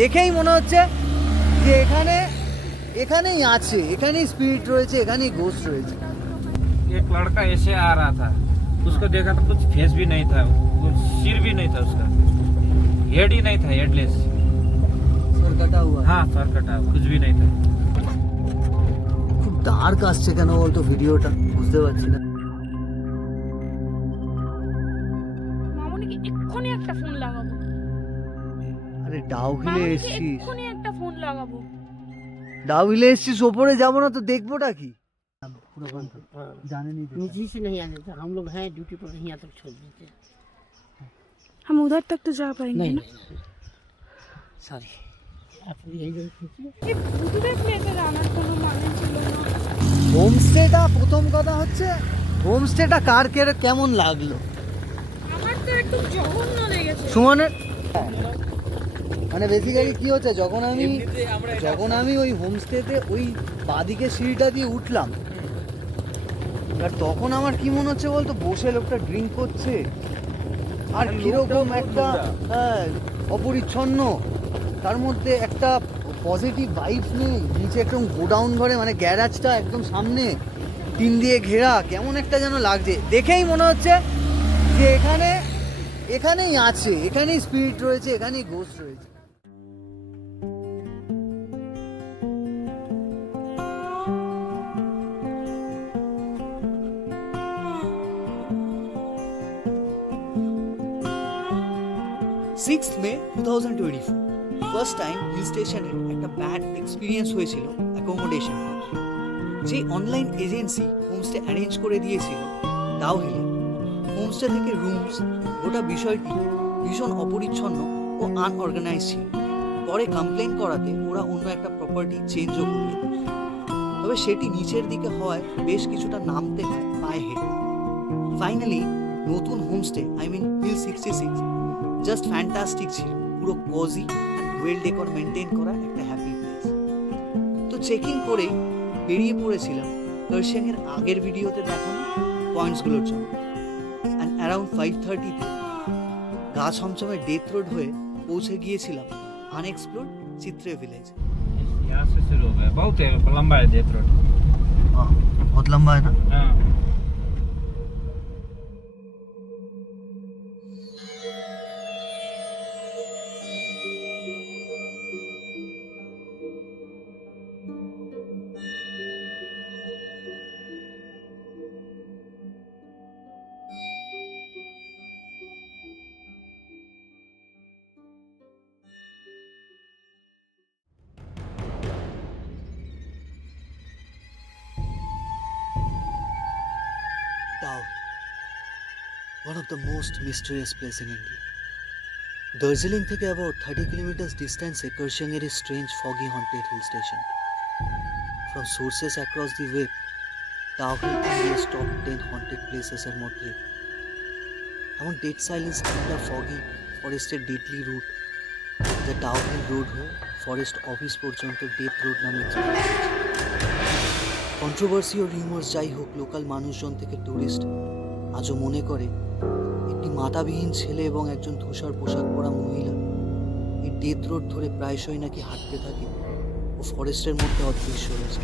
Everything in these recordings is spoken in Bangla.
দেখেই মনে হচ্ছে যে এখানেই আছে, এখানেই স্পিরিট রয়েছে, এখানেই গোস্ট রয়েছে। एक लड़का ऐसे आ रहा था, उसको देखा तो कुछ फेस भी नहीं था, कुछ सिर भी नहीं था उसका, हेड ही नहीं था, हेडलेस। सर कटा हुआ। हाँ सर कटा, कुछ भी नहीं था। খুব ডার্ক আসছে কেন বলতো ভিডিওটা, বুঝতে পারছি না। মামুনিকে এক্ষুনি একটা ফোন লাগাবো। আরে ডাউহিলে মামুনিকে এসছিস, এক্ষুনি একটা ফোন লাগাবো। ডাউহিলে এসছিস, ওপরে যাবো না তো দেখবোটা কি? जाने नहीं देता। निजी से नहीं आने देता, हम लोग हैं ड्यूटी पर, यहाँ तक छोड़ देते हैं। हम उधर तक तो जा पाएंगे नहीं ना? नहीं सॉरी, आप यही जगह खींचिए। এই ভূতুদের প্লেসে জানার কোনো মানে ছিল না। হোমস্টেটা, প্রথম কথা হচ্ছে হোমস্টেটা কার কেমন লাগলো আমার তো একটু জঘন্য লেগেছে। সুমনের? মানে বেসিক্যালি কি হচ্ছে, যখন আমি ওই হোমস্টেতে ওই বাদিকে সিঁড়িটা দিয়ে উঠলাম, আর তখন আমার কি মনে হচ্ছে বলতো, বসে লোকটা ড্রিঙ্ক করছে আর কিরকম একটা অপরিচ্ছন্ন, তার মধ্যে একটা পজিটিভ ভাইবস নেই। নিচে একদম গোডাউন ঘরে, মানে গ্যারাজটা একদম সামনে টিন দিয়ে ঘেরা, কেমন একটা যেন লাগছে। দেখেই মনে হচ্ছে যে এখানেই আছে, এখানেই স্পিরিট রয়েছে, এখানেই গোস্ট রয়েছে। Sixth May 2024 first time hill স্টেশনের একটা ব্যাড এক্সপিরিয়েন্স হয়েছিল অ্যাকোমোডেশন। যে অনলাইন এজেন্সি হোমস্টে অ্যারেঞ্জ করে দিয়েছিল ডাউহিলে, হোমস্টে থেকে রুমস, গোটা বিষয়টি ভীষণ অপরিচ্ছন্ন ও আনঅর্গানাইজ ছিল। পরে কমপ্লেন করাতে ওরা অন্য একটা প্রপার্টি চেঞ্জও করিয়ে দেয়। তবে সেটি নিচের দিকে হওয়ায় বেশ কিছুটা নামতে হয় পায়ে হেঁটে। ফাইনালি নতুন হোমস্টে, হিল 66, জাস্ট ফ্যান্টাস্টিক ছিল, পুরো cosy and well decor maintain করা একটা হ্যাপি প্লেস। তো চেকিং করে বেরিয়ে পড়েছিলাম কার্শিয়াংয়ের আগের ভিডিওতে দেখানো পয়েন্টসগুলোর জন্য। অ্যান্ড অ্যারাউন্ড 5:30-তে গা ছমছমে ডেথ রোড হয়ে পৌঁছে গিয়েছিলাম আনএক্সপ্লোর্ড চিত্রে ভিলেজ। यहाँ से शुरू हो गया, बहुत है, लंबा है डेथ रोड। बहुत लंबा है ना? हाँ Tao, one of the most mysterious place in India. Darjeeling থেকে about 30 kilometers distance কার্শিয়াংয়ের a strange foggy haunted hill station. From sources across the web, Tao Hill India's top 10 haunted places এর মধ্যে। এমন ডেড সাইলেন্স, ঠান্ডা foggy ফরেস্টের ডেডলি রুট, যা টাও হিল রোড হয়ে ফরেস্ট অফিস পর্যন্ত ডেথ রোড নামে কন্ট্রোভার্সি ও রিউমার্স যাই হোক, লোকাল মানুষজন থেকে টুরিস্ট আজও মনে করে একটি মাথাবিহীন ছেলে এবং একজন ধূসর পোশাক পরা মহিলা এই ডেথ রোড ধরে প্রায়শই নাকি হাঁটতে থাকে ও ফরেস্টের মধ্যে অদৃশ্য হয়েছে।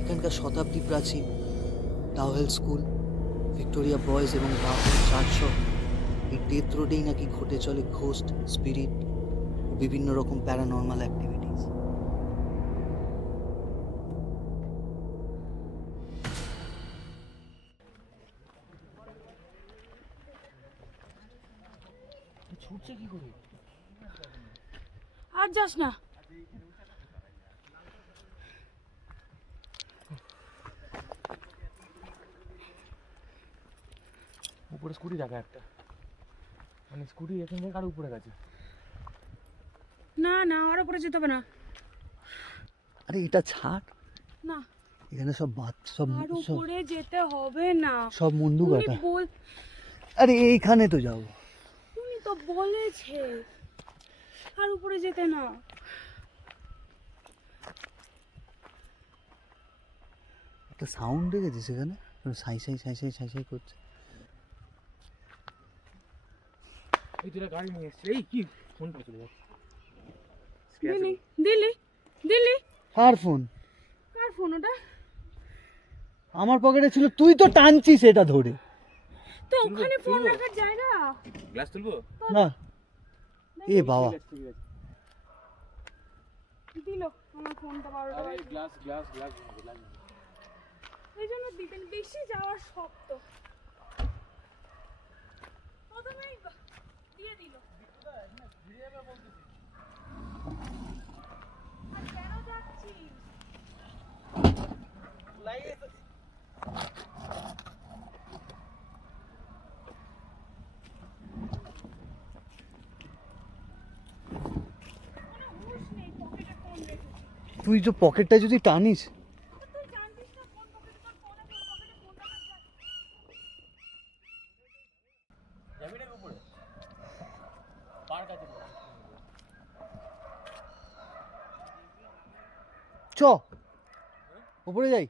এখানকার শতাব্দী প্রাচীন টাও হিল স্কুল, ভিক্টোরিয়া বয়েজ এবং ব্রাহ্মণ চার্চ সহ এই ডেথ রোডেই নাকি ঘটে চলে ঘোস্ট, স্পিরিট ও বিভিন্ন রকম প্যারানর্মাল অ্যাক্টিভিটিস। छूटছে কি করে? আর যাস না। উপরে স্কুটি রাখা একটা, মানে স্কুটি এখান থেকে কার উপরে গেছে? না না, আর উপরে যেতে হবে না। আরে এটা ছাড়, না এখানে সব সব আর উপরে যেতে হবে না। সব মুন্ডু তুমি কাটা। বল, আরে এইখানে তো যাবো। তুমি তো বলেছে আর উপরে যেতে না। একটা সাউন্ড দেখেছি সেখানে, সাই সাই সাই সাই সাই সাই করছে। এই তোরা গাড়ি নিয়ে এসছে, এই কি ফোনটা চলে যাচ্ছে। দিলি দিলি দিলি কার ফোন? কার ফোন ওটা? আমার পকেটে ছিল, তুই তো টানছিস এটা ধরে। তো ওখানে ফোন রাখার জায়গা গ্লাস তুলবো? না এ বাবা, দিল আমার ফোনটা 12টা আরে বাজে। গ্লাস গ্লাস গ্লাস গ্লাস এই জন্য দিতেন বেশি যাওয়ার শক্ত প্রথমেই দিয়ে দিল। আর কেন যাচ্ছিস? কোনো হুঁশ নেই, পকেটে ফোন রেখেছি। তুই তো পকেটটা যদি টানিস। তুই জানতিস না কোন পকেটে তোর ফোন আছে, ওই পকেটে ফোন রাখার জায়গা। যাবি না উপরে? পার্ক আছে বড়। চ ऊपर जाई,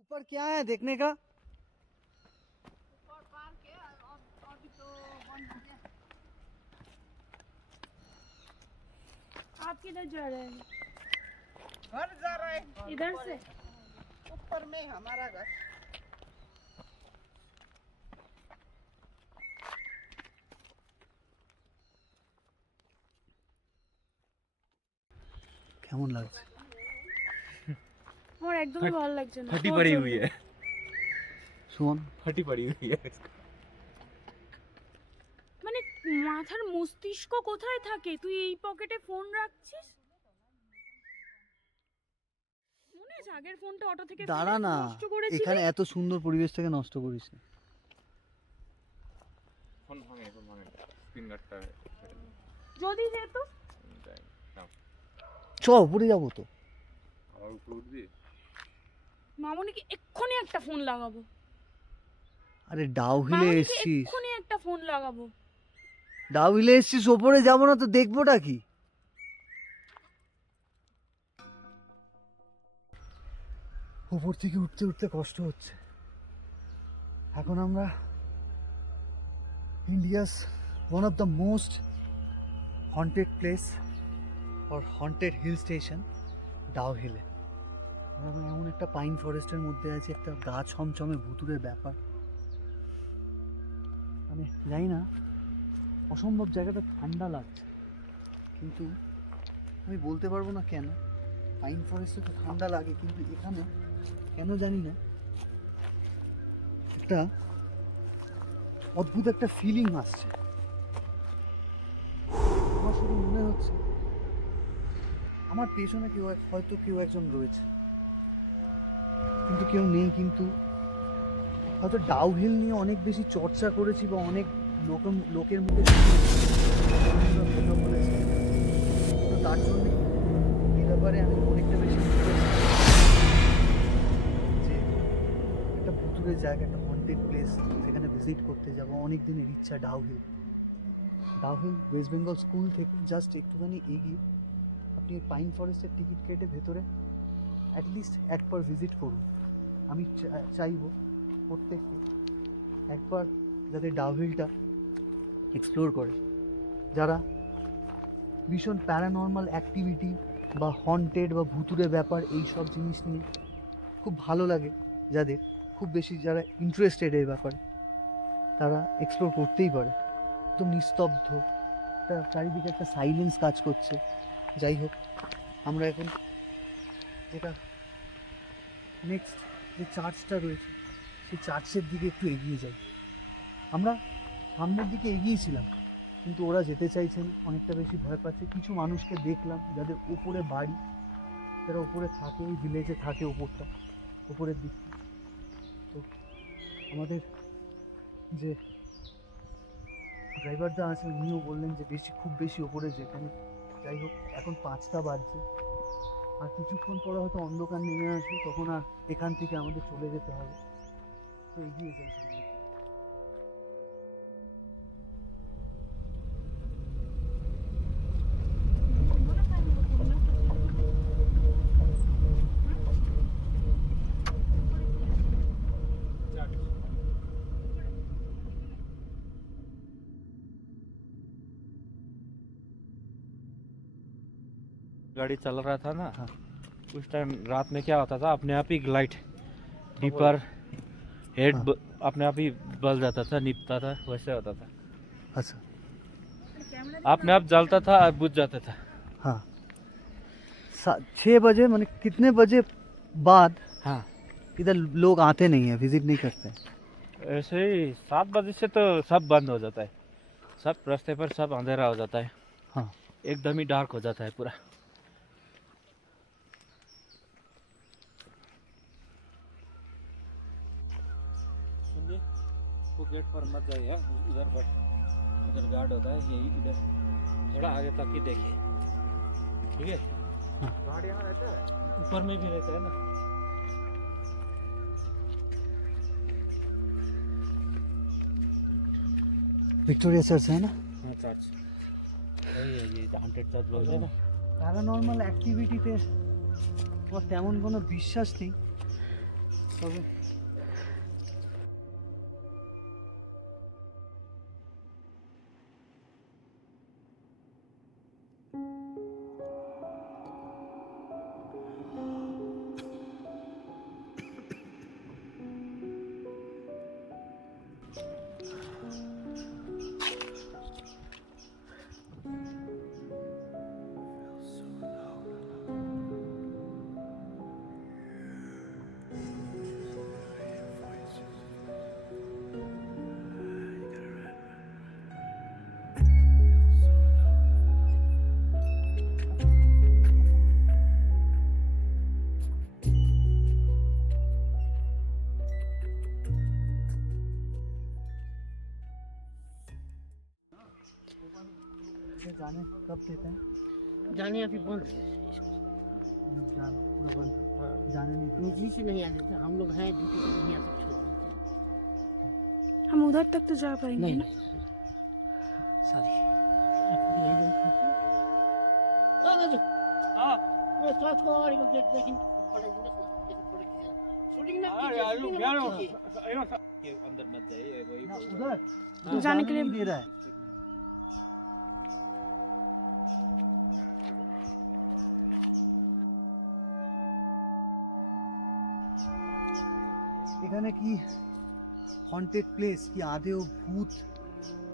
ऊपर क्या है देखने का? और पार्क है, अभी तो बंद हो गया। आप किधर जा रहे हैं? घर जा रहे हैं इधर से? ऊपर में हमारा घर। কেমন লাগছে? আমার একদমই ভালো লাগছে না। फटी তোর पड़ी জন্য। हुई है, শোন, फटी पड़ी हुई है। মানে মাথার মস্তিষ্ক কোথায় থাকে? তুই এই পকেটে ফোন রাখছিস? মনে আছে আগের ফোনটা অটো থেকে দাঁড়া ফেলে না, নষ্ট করেছিলি? এখানে এত সুন্দর পরিবেশটাকে নষ্ট করিস না। ফোন ভাঙে, ফোন ভাঙে, স্ক্রিন গার্ডটা ছেড়ে দিন। যদি যেত নাও, চ উপরে যাবো তো। আবার উপরে উঠবি? মামুনিকে এক্ষুনি একটা ফোন লাগাবো। আরে ডাউহিলে মামুনিকে এসছিস, এক্ষুনি একটা ফোন লাগাবো। ডাউহিলে এসছিস, ওপরে যাবো না তো দেখবোটা কি? উপর থেকে উঠতে উঠতে কষ্ট হচ্ছে। এখন আমরা India's one of the most haunted place or haunted hill station ডাউহিলে। আমরা এমন একটা পাইন ফরেস্টের মধ্যে আছে, একটা গা ছমছমে ভুতুরে ব্যাপার। মানে জানি না, অসম্ভব জায়গাটা ঠান্ডা লাগছে, কিন্তু আমি বলতে পারবো না কেন। পাইন ফরেস্টে তো ঠান্ডা লাগে, কিন্তু এখানে কেন জানি না একটা অদ্ভুত একটা ফিলিং আসছে। আমার শুধু মনে হচ্ছে আমার পেছনে হয়তো কেউ একজন রয়েছে, কিন্তু কেউ নেই। কিন্তু হয়তো ডাউহিল নিয়ে অনেক বেশি চর্চা করেছি বা অনেক লোকের মুখে বলেছি, তো তার জন্য এই ব্যাপারে আমি অনেকটা বেশি যে একটা ভুতুরের জায়গা, একটা হন্টেড প্লেস, সেখানে ভিজিট করতে যাব। অনেক দিনের ইচ্ছা ডাউহিল। ডাউহিল ওয়েস্ট বেঙ্গল স্কুল থেকে জাস্ট একটুখানি এগিয়ে আপনি পাইন ফরেস্টের টিকিট কেটে ভেতরে অ্যাটলিস্ট একবার ভিজিট করুন। আমি চাইবো প্রত্যেককে একবার যাতে ডাউহিলটা এক্সপ্লোর করে, যারা ভীষণ প্যারানর্মাল অ্যাক্টিভিটি বা হন্টেড বা ভুতুরে ব্যাপার এই সব জিনিস নিয়ে খুব ভালো লাগে, যাদের খুব বেশি যারা ইন্টারেস্টেড এই ব্যাপারে, তারা এক্সপ্লোর করতেই পারে। একদম নিস্তব্ধ, একটা চারিদিকে একটা সাইলেন্স কাজ করছে। যাই হোক, আমরা এখন যেটা নেক্সট যে চার্চটা রয়েছে সেই চার্চের দিকে একটু এগিয়ে যাই। আমরা সামনের দিকে এগিয়েছিলাম, কিন্তু ওরা যেতে চাইছে না, অনেকটা বেশি ভয় পাচ্ছে। কিছু মানুষকে দেখলাম যাদের উপরে বাড়ি, যারা উপরে থাকে, ওই ভিলেজে থাকে ওপরটা, উপরের দিকটা। তো আমাদের যে ড্রাইভারটা আছে উনিও বললেন যে খুব বেশি ওপরে যেতে না। যাই হোক, এখন 5টা বাজছে, আর কিছুক্ষণ পরে হয়তো অন্ধকার নেমে আসবে, তখন আর এখান থেকে আমাদের চলে যেতে হবে। তো এগিয়ে যাই সামনে। गाड़ी चल रहा था ना, हाँ। उस टाइम रात में क्या होता था, अपने आप ही लाइट डीपर हेड हाँ। अपने आप ही बल जाता था, निपता था, वैसे होता था। अच्छा। अपने आप जलता था और बुझ जाता था। हाँ 6 बजे मैंने कितने बजे बाद हाँ इधर लोग आते नहीं है, विजिट नहीं करते हैं? ऐसे ही 7 बजे से तो सब बंद हो जाता है, सब रास्ते पर सब अंधेरा हो जाता है, हाँ एकदम ही डार्क हो जाता है पूरा। सुनिए, वो गेट पर मत जाइए, उधर पर उधर गार्ड होता है, यही इधर थोड़ा आगे तक ही देखिए, ठीक है? हाँ। गार्ड यहाँ रहता है, ऊपर में भी रहता है ना। विक्टोरिया चर्च है ना? हाँ चर्च वही है, ये हॉन्टेड चर्च बोलते हैं ना। প্যারানর্মাল অ্যাক্টিভিটিতে আমার তেমন কোনো বিশ্বাস নেই, তবে जाने कब देते हैं? जाने अभी बंद है इसको। पूरा बंद, जाने नहीं देते। निजी से नहीं आने देते, हम लोग हैं ड्यूटी पे नहीं आते, छोड़ देते हम उधर तक तो जा पाएंगे नहीं ना? सॉरी। हाँ वो सोच को और एक गेट लेकिन शूटिंग ना कीजिए, अंदर मत जाइए, वही ना उधर तो जाने के लिए नहीं दे रहा है। এখানে কি হন্টেড প্লেস, কি আদেও ভূত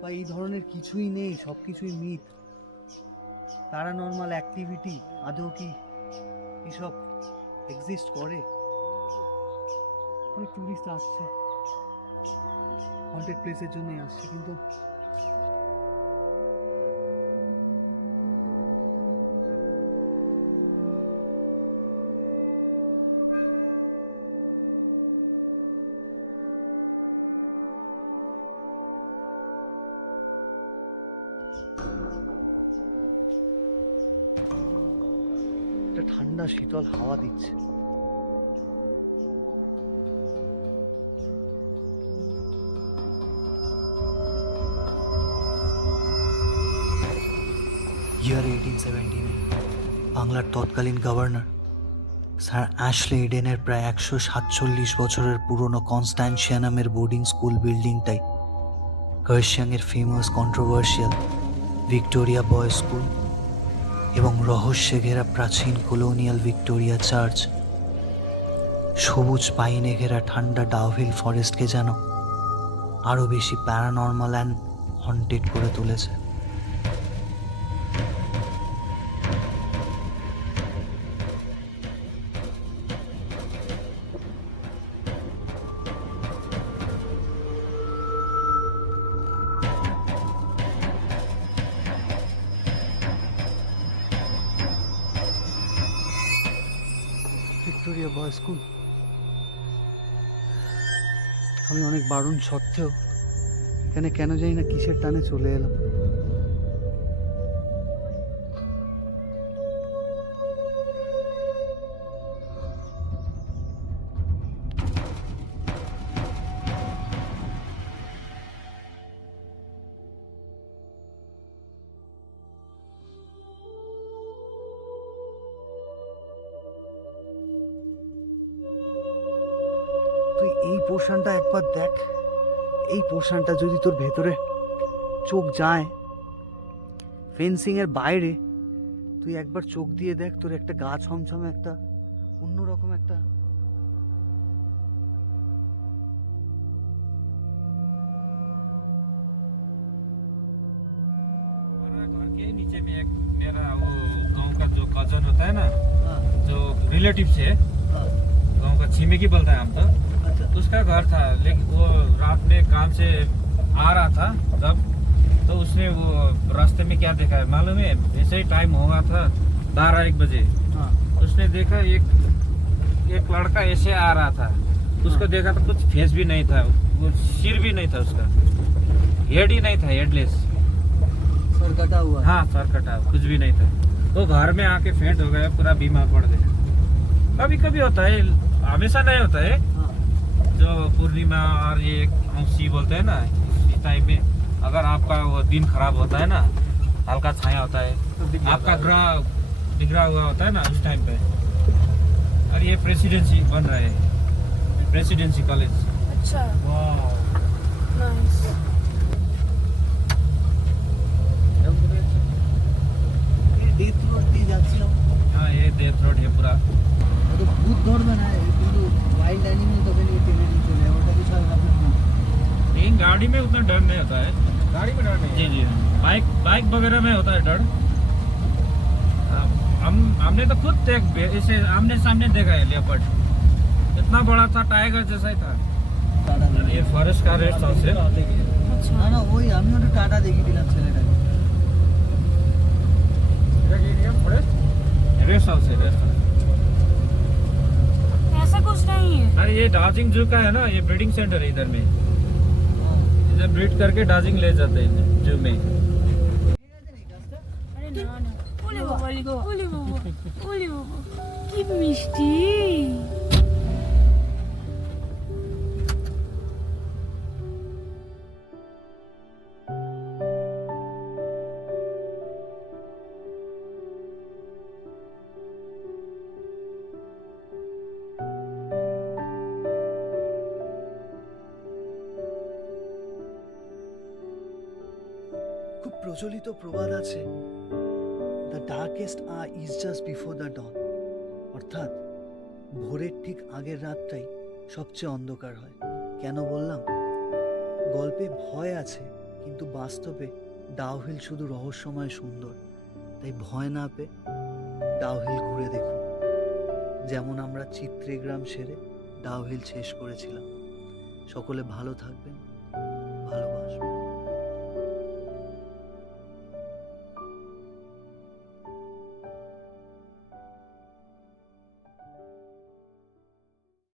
বা এই ধরনের কিছুই নেই, সব কিছুই মিথ? প্যারানর্মাল অ্যাক্টিভিটি আদেও কি এসব এক্সিস্ট করে? অনেক টুরিস্ট আসছে হন্টেড প্লেসের জন্যই আসছে, কিন্তু একটা ঠান্ডা শীতল হাওয়া দিচ্ছে। ইয়ার 1879 বাংলার তৎকালীন গভর্নর স্যার অ্যাশলে ইডেনের প্রায় 147 বছরের পুরনো কনস্ট্যান্সিয়া নামের বোর্ডিং স্কুল বিল্ডিংটাই কার্শিয়াংয়ের famous controversial Victoria boys school এবং রহস্যে ঘেরা প্রাচীন কলোনিয়াল ভিক্টোরিয়া চার্চ, সবুজ পাইনে ঘেরা ঠান্ডা ডাউহিল ফরেস্টকে যেন আরও বেশি প্যারানর্মাল অ্যান্ড হন্টেড করে তুলেছে। ভিক্টোরিয়া বয়েজ স্কুল, আমি অনেক বারণ সত্ত্বেও এখানে কেন জানি না কিসের টানে চলে এলাম। তুই এই পোর্শনটা একবার দেখ, এই পোর্শনটা যদি তোর ভেতরে চোখ যায়, ফেন্সিং এর বাইরে তুই একবার চোখ দিয়ে দেখ, তোর একটা গা ছমছমে একটা অন্যরকম একটা हमारा घर के नीचे में एक मेरा वो गांव का जो कजन होता है ना, हाँ जो रिलेटिव से हाँ गांव का छिमेकी बोलता है हम तो, अच्छा उसका घर था। लेकिन वो रात में काम से आ रहा था तब, तो उसने वो रास्ते में क्या देखा है मालूम है? ऐसे ही टाइम हुआ था 12-1 बजे, हाँ उसने देखा एक लड़का ऐसे आ रहा था। उसको देखा तो कुछ फेस भी नहीं था, वो सिर भी नहीं था उसका, हेड ही नहीं था, हेडलेस। सर कटा हुआ है। हाँ सर कटा, कुछ भी नहीं था। तो घर में आके फेंट हो गया, पूरा बीमार पड़ गया। कभी कभी होता है, हमेशा नहीं होता है। हाँ जो पूर्णिमा और ये औंसी बोलते हैं ना, इस टाइम में अगर आपका वो दिन खराब होता है ना, हल्का छाया होता है, आपका ग्रह बिगड़ा हुआ होता है ना, उस टाइम पे। और ये प्रेसिडेंसी बन रहा है, प्रेसिडेंसी कॉलेज। अच्छा नाइस। ডেথ রোড দিয়ে যাচ্ছিলাম, हाँ ये डेथ रोड है पूरा। তো ভূত ধরবে না কিন্তু ওয়াইল্ড অ্যানিমেল তোকে নিয়ে টেনে নিয়ে চলে যাবে, ওটা বিষয় ভাবলাম না। लेकिन गाड़ी में उतना डर नहीं होता है। গাড়ি में डर नहीं जी जी, बाइक वगैरह में होता है डर। हमने तो खुद इसे आमने सामने देखा है लेपर्ड, इतना बड़ा था, टाइगर जैसा ही था। और ये फॉरेस्ट का रेस्ट हाउस है। अच्छा না না ওই আমি ওটা টাটা দেখি দিলাম ছেলেটাকে। रेस्ट हाउस है, रेस्ट हाउस। ऐसा कुछ नहीं है। अरे ये डार्जिलिंग जू का है ना, ये ब्रीडिंग सेंटर है इधर में। इधर ब्रीड करके डार्जिलिंग ले जाते हैं जू में। আরে না না ওলে বাবা ওলে বাবা ওলে বাবা কি মিষ্টি। খুব প্রচলিত প্রবাদ আছে, the darkest hour is just before the dawn, অর্থাৎ ভোরের ঠিক আগের রাতটাই সবচেয়ে অন্ধকার হয়। কেন বললাম? গল্পে ভয় আছে কিন্তু বাস্তবে ডাউহিল শুধু রহস্যময় সুন্দর। তাই ভয় না পেয়ে ডাউহিল ঘুরে দেখুন, যেমন আমরা চিত্রেগ্রাম সেরে ডাউহিল শেষ করেছিলাম। সকলে ভালো থাকবেন,